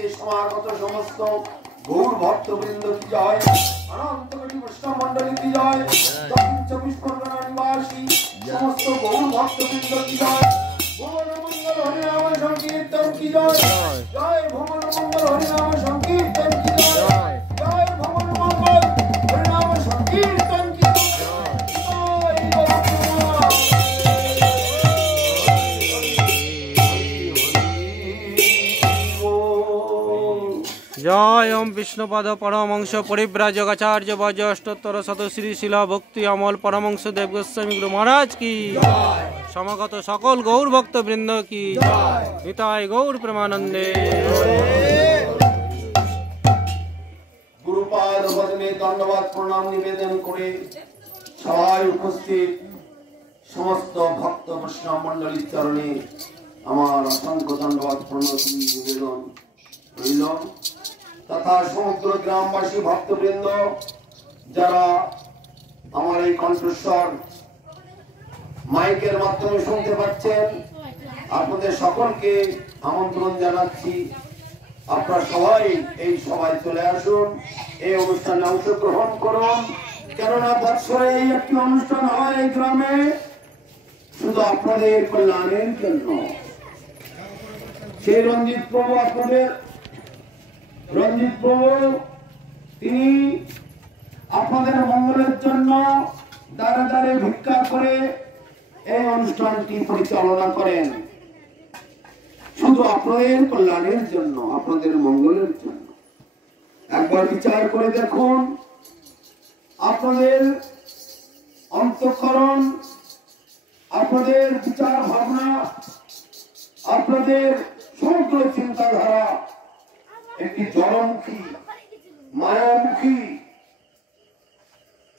মঞ্চে সমাগত সমস্ত গৌর ভক্তবৃন্দ কি জয়, অনন্ত কোটি বৈষ্ণব মণ্ডলী কি জয়, দক্ষিণ চব্বিশ পরগনা নিবাসী সমস্ত গৌর ভক্তবৃন্দ কি জয়, ভুবন মঙ্গল হরিনাম সংকীর্তন কি জয়, জয় ভুবন মঙ্গল হরিনাম সংকীর্তন কি জয়, জয় ভুবন মঙ্গল হরিনাম সংকীর্তন কি জয়। जय ओम विष्णुपद परमहंस परिव्राजकाचार्य वज्र अष्टोत्तर शत श्री शिला भक्ति अमल परमहंस देव गोस्वामी गुरु महाराज की समागत सकल गौर भक्त वृंद की निताय गौर प्रेमानंदे। गुरुपाद पद्मे धन्यवाद प्रणाम निवेदन करे सबाई उपस्थित समस्त भक्त वैष्णव मंडली चरणे आमार असंख्य धन्यवाद प्रणति निवेदन रइल तथा समग्र ग्रामवासी भक्तवृंद যারা আমার এই কণ্ঠস্বর মাইকের মাধ্যমে শুনতে পাচ্ছেন আপনাদের সকলকে আমন্ত্রণ জানাচ্ছি আপনারা সবাই এই সভায় চলে আসুন, এই অনুষ্ঠানে অংশগ্রহণ করুন। কেননা বছরে এই একটি অনুষ্ঠান হয় এই গ্রামে শুধু আপনাদের কল্যাণের জন্য। সেই রঞ্জিত প্রভু তিনি আপনাদের মঙ্গলের জন্য দ্বারে দ্বারে ভিক্ষা করে এই অনুষ্ঠানটি পরিচালনা করেন শুধু আপনাদের কল্যাণের জন্য, আপনাদের মঙ্গলের জন্য। একবার বিচার করে দেখুন আপনাদের অন্তঃকরণ, আপনাদের বিচার ভাবনা, আপনাদের সমগ্র চিন্তাধারা একটি জলমুখী মায়ামুখী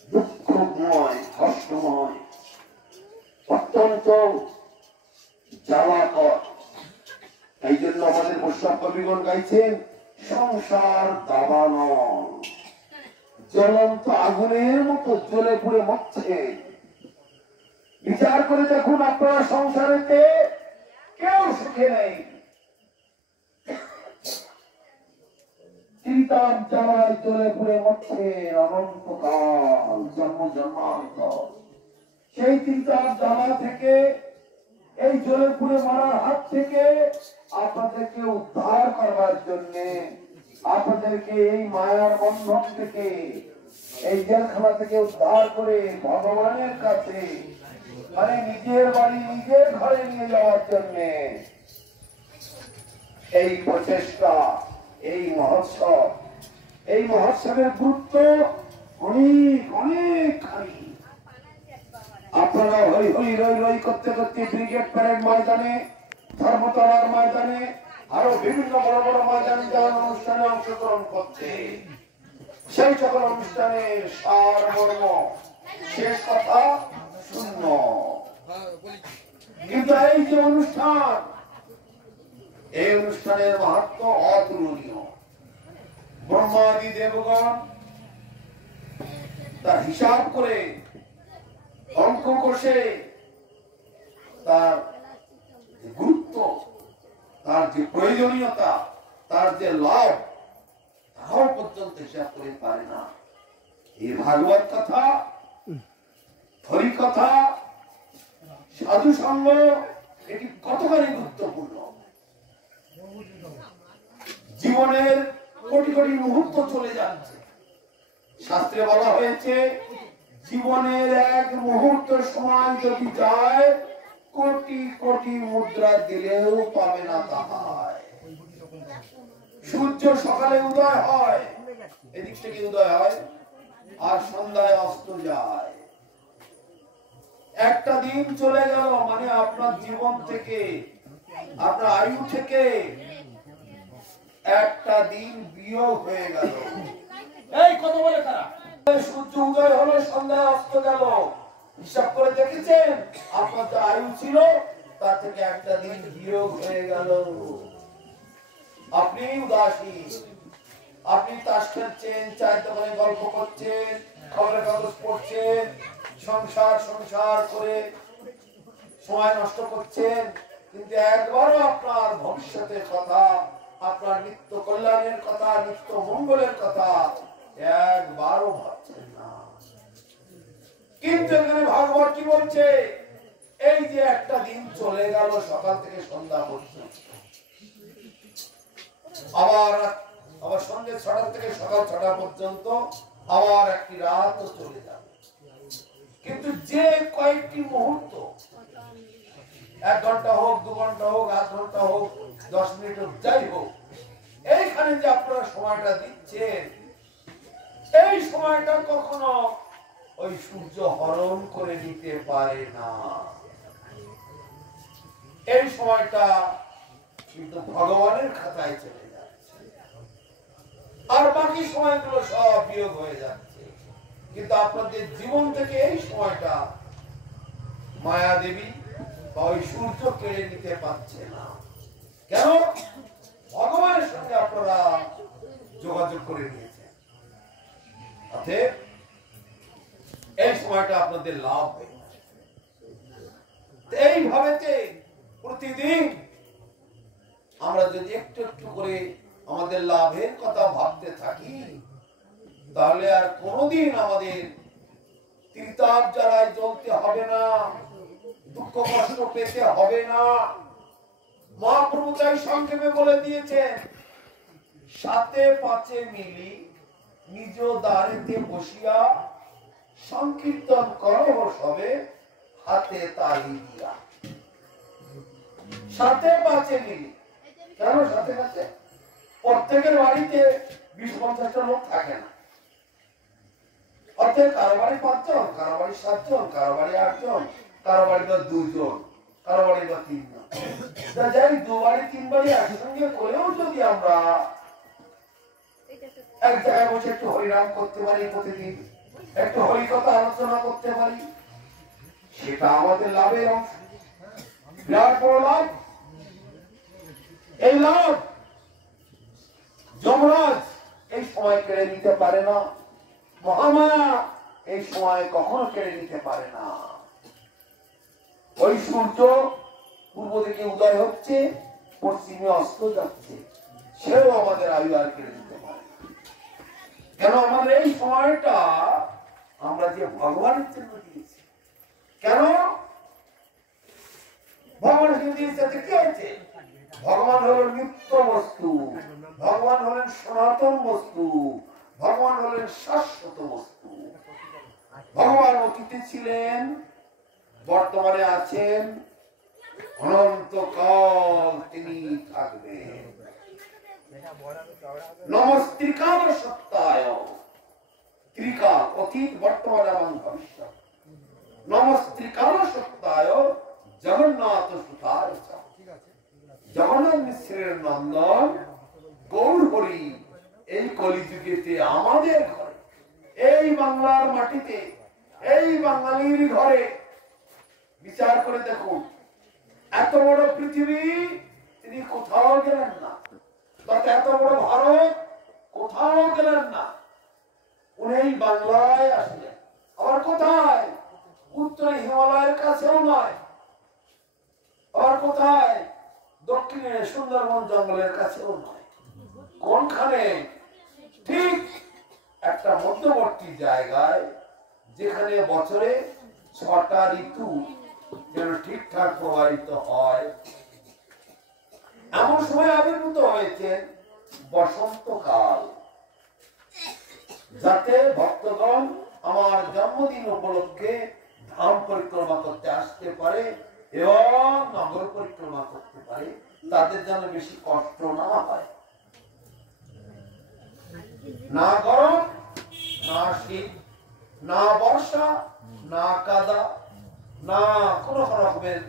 দুঃখময় কষ্টময় অত্যন্ত জ্বালাকর। এই জন্য আমাদের বৈষ্ণব কবিগণ গাইছেন সংসার দাবানল, জ্বলন্ত আগুনের মতো জ্বলে পুড়ে মরছে। বিচার করে দেখুন আপনারা সংসারেতে কেউ সুখে নেই, চিন্তার জ্বালায় জ্বলে পুড়ে মরছে অনন্তকাল জন্ম জন্মান্তর। সেই চিন্তার জ্বালা থেকে, এই জ্বলে পুড়ে মারার হাত থেকে আপনাদেরকে উদ্ধার করবার জন্য, আপনাদেরকে এই মায়ার বন্ধন থেকে, এই জেলখানা থেকে উদ্ধার করে ভগবানের কাছে মানে নিজের বাড়ি নিজের ঘরে নিয়ে যাওয়ার জন্য এই প্রচেষ্টা, এই মহোৎসব। এই মহোৎসবের গুরুত্ব অনেক অনেকখানি। আপনারা হই হই রই রই করতে করতে ব্রিগেড প্যারেড ময়দানে, ধর্মতলার ময়দানে, আরো বিভিন্ন বড় বড় ময়দানে যাওয়ার অনুষ্ঠানে অংশগ্রহণ করছে। সেই সকল অনুষ্ঠানের সারমর্ম শেষ কথা শূন্য। কিন্তু এই যে অনুষ্ঠান, এই অনুষ্ঠানের মাহাত্ম্য অতুলনীয়। ব্রহ্মাদি দেবগণ তার হিসাব করে অঙ্ক কষে তার গুরুত্ব, তার যে প্রয়োজনীয়তা, তার যে লাভ, তাও পর্যন্ত হিসাব করে পারে না। এই ভাগবত কথা, হরি কথা, সাধু সঙ্গ এটি কতখানি গুরুত্বপূর্ণ। জীবনের কোটি কোটি মুহূর্ত চলে যাচ্ছে। শাস্ত্রে বলা হয়েছে জীবনের এক মুহূর্ত সময় যদি যায় কোটি কোটি মুদ্রা দিলেও পাবে না তাহায়। সূর্য সকালে উদয় হয়, এদিক থেকে উদয় হয়, আর সন্ধ্যায় অস্ত যায়। একটা দিন চলে গেল মানে আপনার জীবন থেকে, আপনার আয়ু থেকে একটা দিন বিয়োগ হয়ে গেল। এই কত বলে তারা, সূর্য উদয় হলো, সন্ধ্যায় অস্ত গেল, হিসাব করে দেখেছেন আপনার যে আয়ু ছিল তার থেকে একটা দিন বিয়োগ হয়ে গেল। আপনি উদাসীন, আপনি তাস খেলছেন, চায়ের দোকানে গল্প করছেন, খবরের কাগজ পড়ছেন, সংসার সংসার করে সময় নষ্ট করছেন, কিন্তু একবারও আপনার ভবিষ্যতের কথা আপনার নিত্য কল্যাণের কথা, নিত্য মঙ্গলের কথা একবারও ভাবছেন না। কিন্তু এখানে ভাগবত কি বলছে, এই যে একটা দিন চলে গেল সকাল থেকে সন্ধ্যা পর্যন্ত, আবার সন্ধ্যে 6টা থেকে সকাল 6টা পর্যন্ত আবার একটি রাতও চলে যাবে। কিন্তু যে কয়েকটি মুহূর্ত, 1 ঘন্টা হোক, 2 ঘন্টা হোক, 8 ঘন্টা হোক, 10 মিনিট হোক, যাই হোক, এইখানে যে আপনারা সময়টা দিচ্ছেন, এই সময়টা কখনো ওই সূর্য হরণ করে নিতে পারে না। এই সময়টা কিন্তু ভগবানের খাতায় চলে যাচ্ছে, আর বাকি সময়গুলো সব বিয়োগ হয়ে যাচ্ছে। কিন্তু আপনাদের জীবন থেকে এই সময়টা মায়া দেবী বা ওই সূর্য কেড়ে নিতে পারছে না। কেন? ভগবানের সঙ্গে আপনারা যোগাযোগ করে নিয়েছেন। অতএব এই সময়টা আপনাদের লাভ হয়ে যাচ্ছে। এইভাবে প্রতিদিন আমরা যদি একটু একটু করে আমাদের লাভের কথা ভাবতে থাকি, তাহলে আর কোনোদিন আমাদের তীর্থার জ্বালায় জ্বলতে হবে না, দুঃখ কষ্ট পেতে হবে না। মহাপ্রভু তাই সংক্ষেপে বলে দিয়েছেন, 7 5 মিলি নিজ দ্বারেতে বসিয়া সংকীর্তন করো সবে হাতে তালি দিয়া। 7 5 মিলি কেন 7 5? প্রত্যেকের বাড়িতে 20-50টা লোক থাকে না। অর্থাৎ কারো বাড়ি 5 জন, কারো বাড়ি 7 জন, কারো বাড়ি 8 জন, কারো বাড়ি 2 জন, কারো বাড়ি 3 জন। যাই 2 বাড়ি 3 বাড়ি একসঙ্গে করেও যদি আমরা এক জায়গায় বসে একটু হরিনাম করতে পারি, প্রতিদিন একটু হরিকথা আলোচনা করতে পারি, সেটা আমাদের লাভের অংশ, বিরাট বড় লাভ। এই লাভ যমরাজ এই সময় কেড়ে নিতে পারে না, মহামায়া এই সময় কখনো কেড়ে নিতে পারে না। ওই সূর্য পূর্ব দিকে উদয় হচ্ছে, পশ্চিমে অস্ত যাচ্ছে, সেও আমাদের আয়ু আর কেড়ে নিতে পারে না। কেন? আমাদের এই সময়টা আমরা যে ভগবানের জন্য দিয়েছি। কেন ভগবান দিয়েছে? কি হয়েছে? ভগবান হলেন নিত্য বস্তু, ভগবান হলেন সনাতন বস্তু, ভগবান হলেন শাশ্বত বস্তু। ভগবান অতীতে ছিলেন, বর্তমানে আছেন, অনন্তকাল তিনি থাকবেন। নমস্ত্রিকাল সত্যায়, ত্রিকাল অতীত বর্তমান এবং ভবিষ্যৎ। নমস্ত্রিকাল সত্যায় জগন্নাথ সুতায়। জগন্নাথ মিশ্রের নন্দন গৌর হরি এই কলিযুগেতে আমাদের ঘরে, এই বাংলার মাটিতে, এই বাঙালির ঘরে বিচার করে দেখুন, এত বড় পৃথিবী তিনি কোথাও গেলেন না, তথা এত বড় ভারত কোথাও গেলেন না, উনি বাংলায় আসলেন। আবার কোথায়? উত্তরে হিমালয়ের কাছেও নয়, আবার কোথায়? দক্ষিণে সুন্দরবন জঙ্গলের কাছেও নয়। কোনখানে? ঠিক একটা মধ্যবর্তী জায়গায়, যেখানে বছরে 6টা ঋতু যেন ঠিকঠাক প্রবাহিত হয়, এমন সময় আবির্ভূত হয়েছে বসন্তকাল, যাতে ভক্তগণ আমার জন্মদিন উপলক্ষে ধাম পরিক্রমা করতে আসতে পারে এবং নগর পরিক্রমা করতে পারে, তাদের যেন বেশি কষ্ট না হয়। না গরম, না শীত, না বর্ষা, না কাদা, না কোন রকমের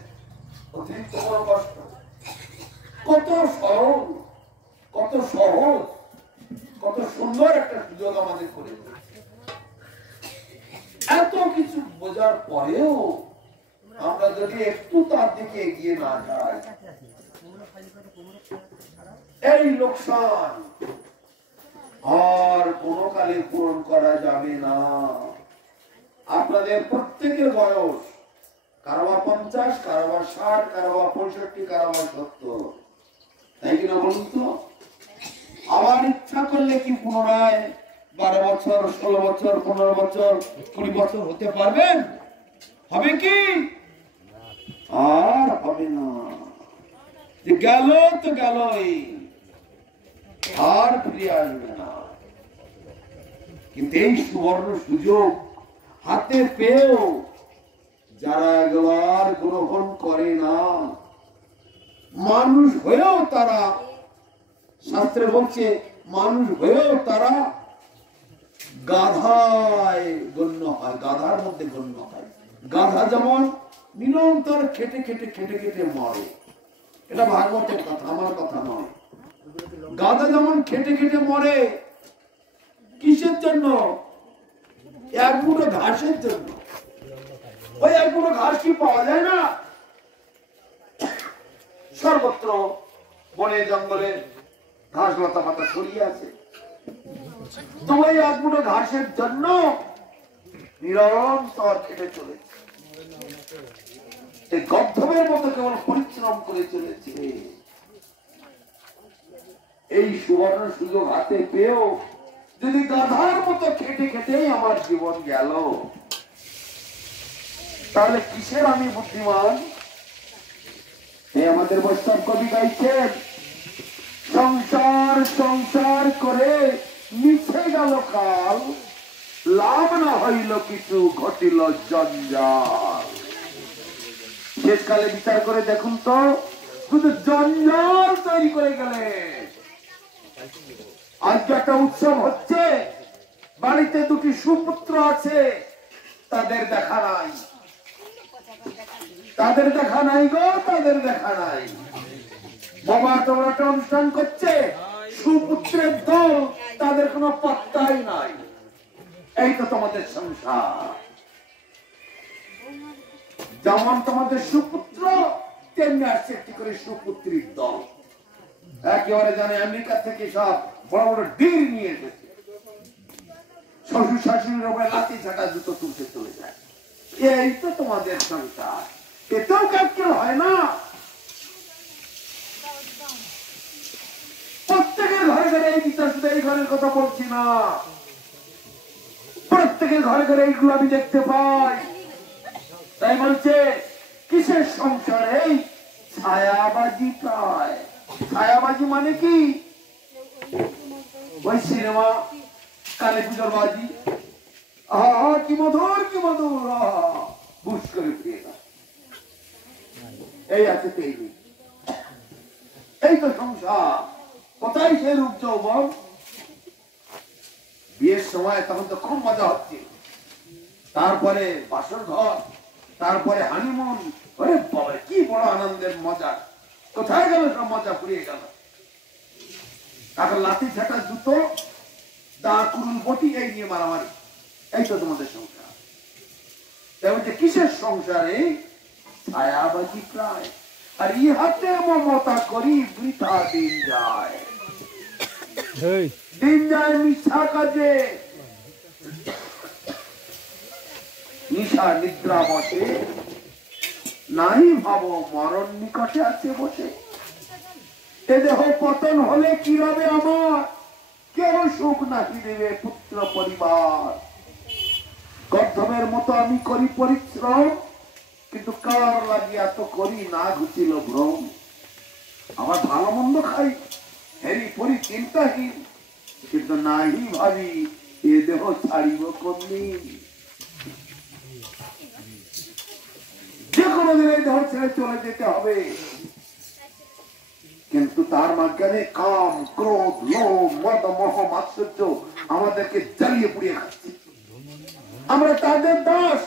অতিরিক্ত কোন কষ্ট। কত সরল, কত সহজ, কত সুন্দর একটা সুযোগ আমাদের করে দিয়েছে। এত কিছু বোঝার পরেও আমরা যদি একটু তার দিকে এগিয়ে না যাই, এই লোকসান আর কোনো কালে পূরণ করা যাবে না। আপনাদের প্রত্যেকের বয়স কারবা 50, কারবা 60, কারবা 65, কারবা 70, তাই কিনা বলুন তো? করলে কি পুনরায় 12 বছর 16 বছর 15 বছর 20 বছর হতে পারবেন? হবে কি? আর হবে না। যে গেল তো গেলই, আর ফিরে আসবে না। কিন্তু এই সুবর্ণ সুযোগ হাতে পেয়েও যারা একবার গ্রহণ করে না, মানুষ হয়েও তারা, শাস্ত্রে বলছে মানুষ হয়েও তারা গাধায় গণ্য হয়, গাধার মধ্যে গণ্য হয়। গাধা যেমন নিরন্তর খেটে খেটে খেটে খেটে মরে, এটা ভাগবতের কথা, আমার কথা নয়। গাধা যেমন খেটে খেটে মরে, কিসের জন্য? এক মুঠো ঘাসের জন্য। ওই এক মুঠো ঘাস কি পাওয়া যায় না? সর্বত্র বনে জঙ্গলে ঘাস লতা পাতা ছড়িয়ে আছে। তো ওই এক মুঠো ঘাসের জন্য নিরন্তর খেটে চলেছে। এই গর্ধবের মতো কেবল পরিশ্রম করে চলেছে। এই সুবর্ণ সুযোগ হাতে পেয়েও যদি গাধার মতো খেটে খেটেই আমার জীবন গেল, তাহলে কিসের আমি বুদ্ধিমান? আমাদের বৈষ্ণব কবি গাইছেন, সংসার সংসার করে মিছে গেল কাল, লাভ না হইল কিছু ঘটিল জঞ্জাল। শেষকালে বিচার করে দেখুন তো, শুধু জঞ্জাল তৈরি করে গেলে। আজকে একটা উৎসব হচ্ছে, বাড়িতে দুটি সুপুত্র আছে, তাদের দেখা নাই, তাদের দেখা নাই গো, তাদের দেখা নাই। বাবা তোমরা একটা অনুষ্ঠান করছে, সুপুত্রের দল, তাদের কোনো পাত্তাই নাই। এই তো তোমাদের সংসার। যেমন তোমাদের সুপুত্র, তেমনি আসছে একটি করে সুপুত্রীর দল। একেবারে জানে আমেরিকা থেকে সব বড় বড় ডিল নিয়ে এসেছে, শ্বশুর শাশুড়ির উপরে লাঠি ঝাঁটা জুতো তুলতে চলে যায়। এই তো তোমাদের সংসার। এতেও কাজকে হয় না। প্রত্যেকের ঘরে ঘরে এই বিচার, শুধু এই ঘরের কথা বলছি না, প্রত্যেকের ঘরে ঘরে এইগুলো আমি দেখতে পাই। তাই বলছে কিসের সংসার? এই ছায়াবাজি প্রায়। ছায়াবাজি মানে কি? ওই সিনেমা কালী পুজোর বাজি, আহা কি মধুর কি মধুর, বুস করে ফিরে না। এই আছে তৈরি, এই তো সংসার। কোথায় সে রূপ যৌবন? বিয়ের সময় তখন তো খুব মজা হচ্ছে, তারপরে বাসর ঘর, তারপরে হানিমুন। ওরে বাবা কি বড় আনন্দের মজা! কোথায় গেল সব মজা? ফুরিয়ে গেল। তারপর লাঠি ঝাঁটা জুতো, দা কুরুল বটি, এই নিয়ে মারামারি। এই তো তোমাদের সংসার। তাই বলছে কিসের সংসারে? ছায়াবাজি প্রায়। আর ইহাতে মমতা করি বৃথা দিন যায়, দিন যায় মিথ্যা কাজে। নিশা নিদ্রা বসে, নাই ভাবো মরণ নিকটে আছে বসে। এ দেহ পতন হলে কি হবে আমার? কেউ সুখ নাকি দেবে পুত্র পরিবার। গর্ধবের মতো আমি করি পরিশ্রম, কিন্তু কার লাগিয়া তো করি না ঘুচিল ভ্রম। আমার ভালো মন্দ খাই, হেরি পরি চিন্তাহীন, কিন্তু নাহি ভাবি এ দেহ ছাড়িব কোনদিন। যে কোনো দিন এই দেহ ছেড়ে চলে যেতে হবে, কিন্তু তার মাঝখানে কাম ক্রোধ লোভ মদ মোহ মাৎসর্য আমাদেরকে জ্বালিয়ে পুড়িয়ে খাচ্ছে। আমরা তাদের দাস,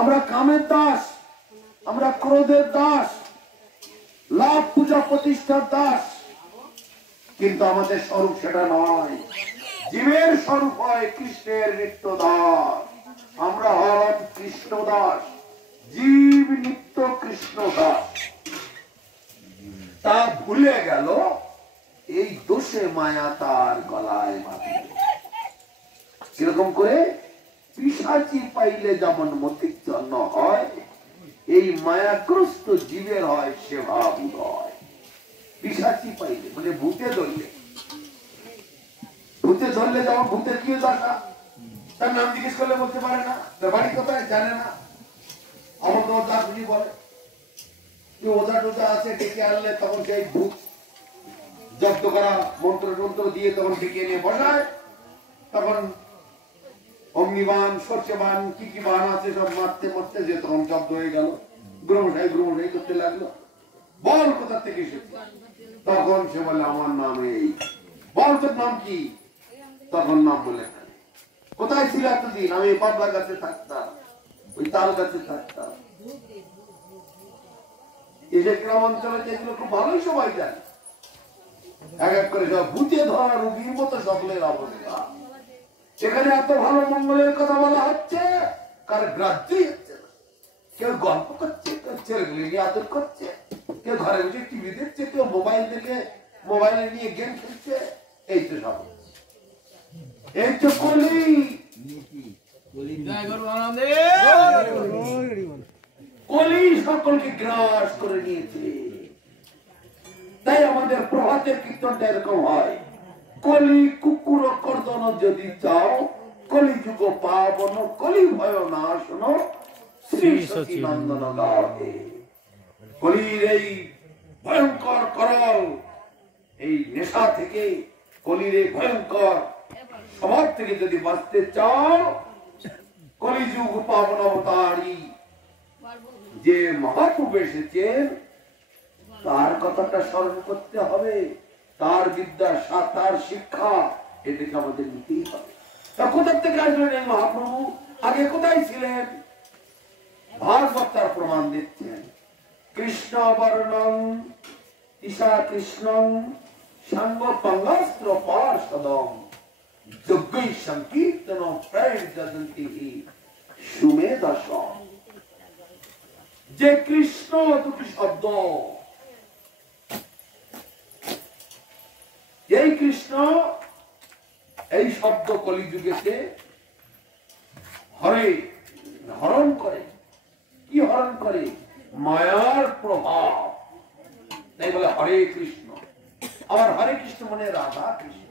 আমরা কামের দাস, আমরা ক্রোধের দাস, লাভ পূজা প্রতিষ্ঠার দাস। কিন্তু আমাদের স্বরূপ সেটা নয়। জীবের স্বরূপ হয় কৃষ্ণের নিত্য দাস। আমরা হলাম কৃষ্ণ দাস, জীব নিত্য কৃষ্ণ দাস। তা ভুলে গেল, এই দোষে মায়া তার গলায় বাঁধিল। কিরকম করে? পিশাচি পাইলে যেমন মতির জন্য হয়, এই মায়াগ্রস্ত জীবের হয় সেবা উদয়। পিশাচি পাইলে মানে ভূতে ধরলে, ভূতে ধরলে যেমন ভূতের কি দশা, তার নাম জিজ্ঞেস করলে বলতে পারে না, তার বাড়ি কোথায় জানে না। আমার তো ওজা বুঝি বলে ওজা টোজা আছে, ডেকে আনলে তখন সেই ভূত জব্দ করা মন্ত্র টন্ত্র দিয়ে তখন ডেকে নিয়ে বসায়, তখন অগ্নিবান সর্ষেবান কি কি বান আছে সব মারতে মারতে যে তখন জব্দ হয়ে গেল, গ্রমশাই করতে লাগলো। বল কোথা থেকে এসেছে? তখন সে বলে আমার নাম এই। বল তোর নাম কি? তখন নাম বলে কোথায় ছিল এতদিন? আমি পাবলা গাছে থাকতাম, ওই তাল গাছে থাকতাম। এই যে গ্রাম অঞ্চলে যেগুলো খুব ভালোই সবাই জানে, এক এক করে সব ভূতে ধরা রোগীর মতো সকলের অবস্থা। সেখানে এত ভালো মঙ্গলের কথা বলা হচ্ছে, কার গ্রাহ্যই হচ্ছে না। কেউ গল্প করছে, কেউ ছেলেগুলি নিয়ে আদর করছে, কেউ ঘরে বসে টিভি দেখছে, কেউ মোবাইলে নিয়ে গেম খেলছে। এই তো সব, এই তো কলি, কলি সকলকে গ্রাস করে নিয়েছে। তাই আমাদের প্রভাতের কীর্তনটা এরকম হয়, কলি কুকুর কর্দন যদি চাও, কলি যুগ পাবন, কলি ভয় না শোনো, শ্রী সচিনন্দন গাহে। কলির এই ভয়ঙ্কর করল, এই নেশা থেকে, কলির এই ভয়ঙ্কর স্বভাব থেকে যদি বাঁচতে চাও, কলিযুগ পাবন অবতারী যে মহাপ্রভু এসেছেন তার কথাটা স্মরণ করতে হবে, তার বিদ্যা, তার শিক্ষা, এটাকে আমাদের নিতেই হবে। তা কোথা থেকে আসবেন এই মহাপ্রভু? আগে কোথায় ছিলেন? ভাগবত তার প্রমাণ দিচ্ছেন। কৃষ্ণ বর্ণং ঈশা কৃষ্ণং সাঙ্গ পঙ্গাস্ত্র পার্ষদম যজ্ঞৈ সংকীর্তন প্রয়োজন্তি সুমেধস। যে কৃষ্ণ দুটি শব্দ, এই কৃষ্ণ এই শব্দ কলিযুগেতে হরে হরণ করে। কি হরণ করে? মায়ার প্রভাব। তাই বলে হরে কৃষ্ণ। আবার হরে কৃষ্ণ মানে রাধা কৃষ্ণ।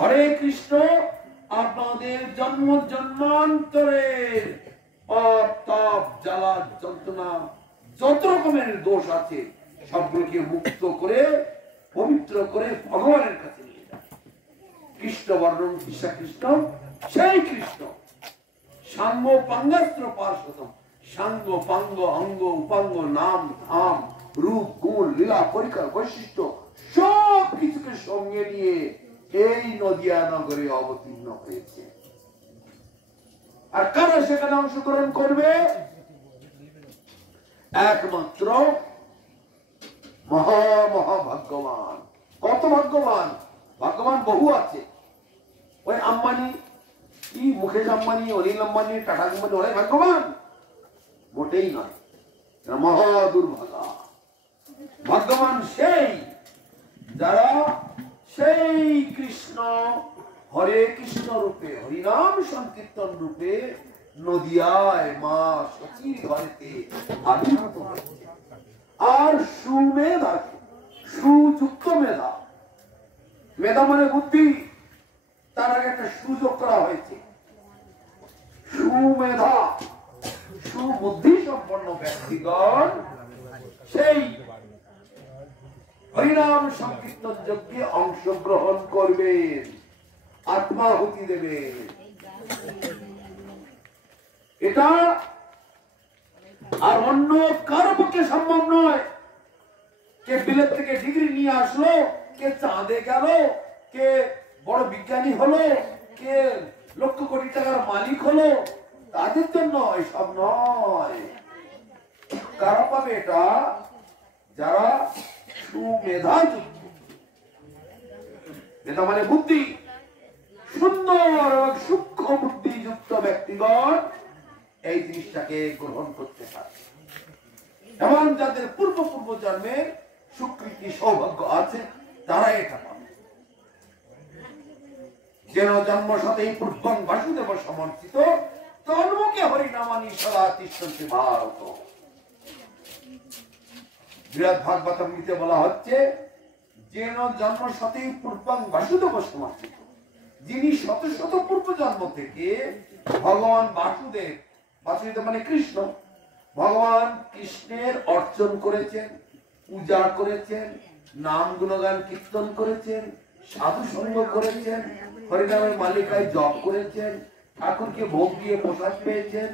হরে কৃষ্ণ আপনাদের জন্ম জন্মান্তরের পাপ তাপ জ্বালা যন্ত্রণা যত রকমের দোষ আছে সবগুলোকে মুক্ত করে পবিত্র করে ভগবানের কাছে নিয়ে যায়। কৃষ্ণ বর্ণম ঈশা কৃষ্ণ, সেই কৃষ্ণ সাঙ্গ পাঙ্গাস্ত্র পার্শ্বতম। সাঙ্গ পাঙ্গ অঙ্গ উপাঙ্গ নাম ধাম রূপ গুণ লীলা পরিকার বৈশিষ্ট্য সব কিছুকে সঙ্গে নিয়ে এই নদিয়া নগরে অবতীর্ণ হয়েছে। আর কারা সেখানে অংশগ্রহণ করবে? একমাত্র মহা মহা ভাগ্যবান। কত ভাগ্যবান? ভাগ্যবান বহু আছে। ওই আম্বানি, কি মুকেশ আম্বানি, অনিল আম্বানি, টাটা আম্বানি ওরাই ভাগ্যবান? মোটেই নয়, মহা দুর্ভাগা। ভাগ্যবান সেই যারা সেই কৃষ্ণ হরে কৃষ্ণ রূপে, হরিনাম সংকীর্তন রূপে নদিয়ায় মা সচির ঘরেতে আবির্ভূত হয়েছে। আর সুমেধা, সুযুক্ত মেধা, মেধা মানে বুদ্ধি, তার আগে একটা সুযোগ করা হয়েছে। সুমেধা, সুবুদ্ধি সম্পন্ন ব্যক্তিগণ সেই হরিনাম সংকীর্তন যজ্ঞে অংশগ্রহণ করবেন, আত্মাহুতি দেবেন। এটা আর অন্য কারো পক্ষে সম্ভব নয়। কে বিলেত থেকে ডিগ্রি নিয়ে আসলো, কে চাঁদে গেল, কে বড় বিজ্ঞানী হলো, কে লক্ষ কোটি টাকার মালিক হলো, তাদের জন্য এসব নয়। কারা পাবে এটা? যারা সুমেধা যুক্ত, মেধা মানে বুদ্ধি, সুন্দর এবং সূক্ষ্ম বুদ্ধি যুক্ত ব্যক্তিগণ এই জিনিসটাকে গ্রহণ করতে পারে। এমন যাদের পূর্ব জন্মের সুকৃতি সৌভাগ্য আছে তারা এটা পাবে। যেন জন্ম সাথেই পূর্বং বাসুদেব সমর্থিত তন্মুখে হরিনামানি সদা তিষ্ঠন্তি ভারত। বৃহৎ ভাগবতামৃতে বলা হচ্ছে যেন জন্ম সতী পূর্বাং বাসুদেব সমাহিত, যিনি শত শত পূর্ব জন্ম থেকে ভগবান বাসুদেব, বাসুদেব মানে কৃষ্ণ, ভগবান কৃষ্ণের অর্চন করেছেন, পূজা করেছেন, নাম গুণগান কীর্তন করেছেন, সাধু সঙ্গ করেছেন, হরিনামের মালিকায় জপ করেছেন, ঠাকুরকে ভোগ দিয়ে প্রসাদ পেয়েছেন,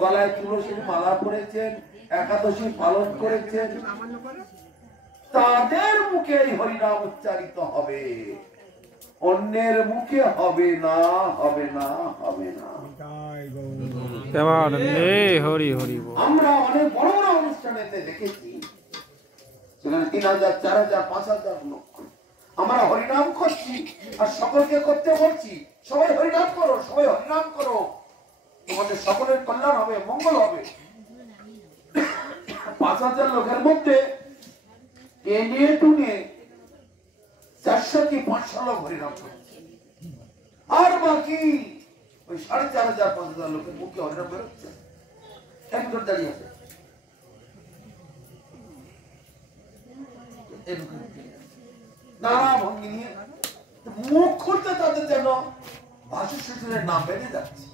গলায় তুলসীর মালা পরেছেন, একাদশী পালন করেছেন, তাদের মুখে হরিনাম উচ্চারিত হবে, অন্যের মুখে হবে না, হবে না, হবে না। হরি হরি বল। আমরা অনেক বড় বড় অনুষ্ঠানেতে দেখেছি সেখানে 3000, 4000, 5000 লোক, আমরা হরিনাম করছি আর সকলকে করতে বলছি, সবাই হরিনাম করো, সবাই হরিনাম করো, তোমাদের সকলের কল্যাণ হবে, মঙ্গল হবে। 5000 লোকের মধ্যে টেনে টুনে 400 কি 500 লোক হরিনাম করছে, আর বাকি ওই 4500, 5000 লোকের মুখে হরিনাম বেরোচ্ছে, একজন দাঁড়িয়ে আছে, নানা ভঙ্গি নিয়ে মুখ খুলতে তাদের যেন ভাসু শ্বশুরের নাম বেড়ে যাচ্ছে।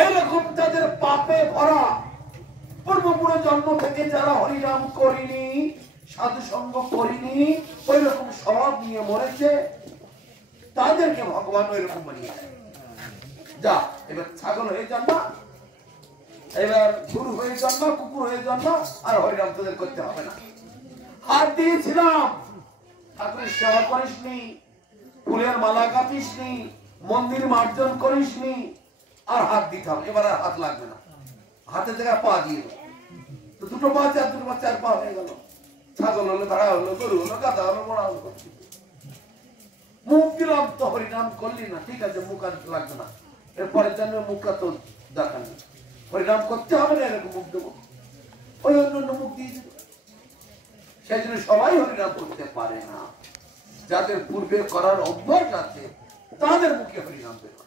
এইরকম তাদের পাপে ভরা, পূর্বপুরো জন্ম থেকে যারা হরিনাম করিনি, সাধু সঙ্গ করিনি, ওই রকম স্বভাব নিয়ে মরেছে, তাদেরকে ভগবান ওই রকম বানিয়ে দেয়। যা এবার ছাগল হয়ে জন্মা, এবার গরু হয়ে জন্মা, কুকুর হয়ে জন্মা, আর হরিনাম তোদের করতে হবে না। হাত দিয়েছিলাম, ঠাকুরের সেবা করিসনি, ফুলের মালা কাটিসনি, মন্দির মার্জন করিসনি, আর হাত দিতাম, এবার আর হাত লাগবে না, হাতে জায়গায় পা দিয়ে দেবো। তো দুটো পা, দুটো পা, 4 পা হয়ে গেল। ছাগল হলো, ভেড়া হলো, গরু হলো, গাধা হলো, মোড়া হলো। মুখ দিলাম তো হরিনাম করলি না, ঠিক আছে, মুখ আর লাগবে না, এরপরের জন্য মুখটা তো দরকার নেই, হরিনাম করতে হবে না, এরকম মুখ দেবো, ওই অন্য মুখ দিয়ে দেবো। সেই জন্য সবাই হরিনাম করতে পারে না, যাদের পূর্বে করার অভ্যাস আছে তাদের মুখে হরিনাম বের হয়।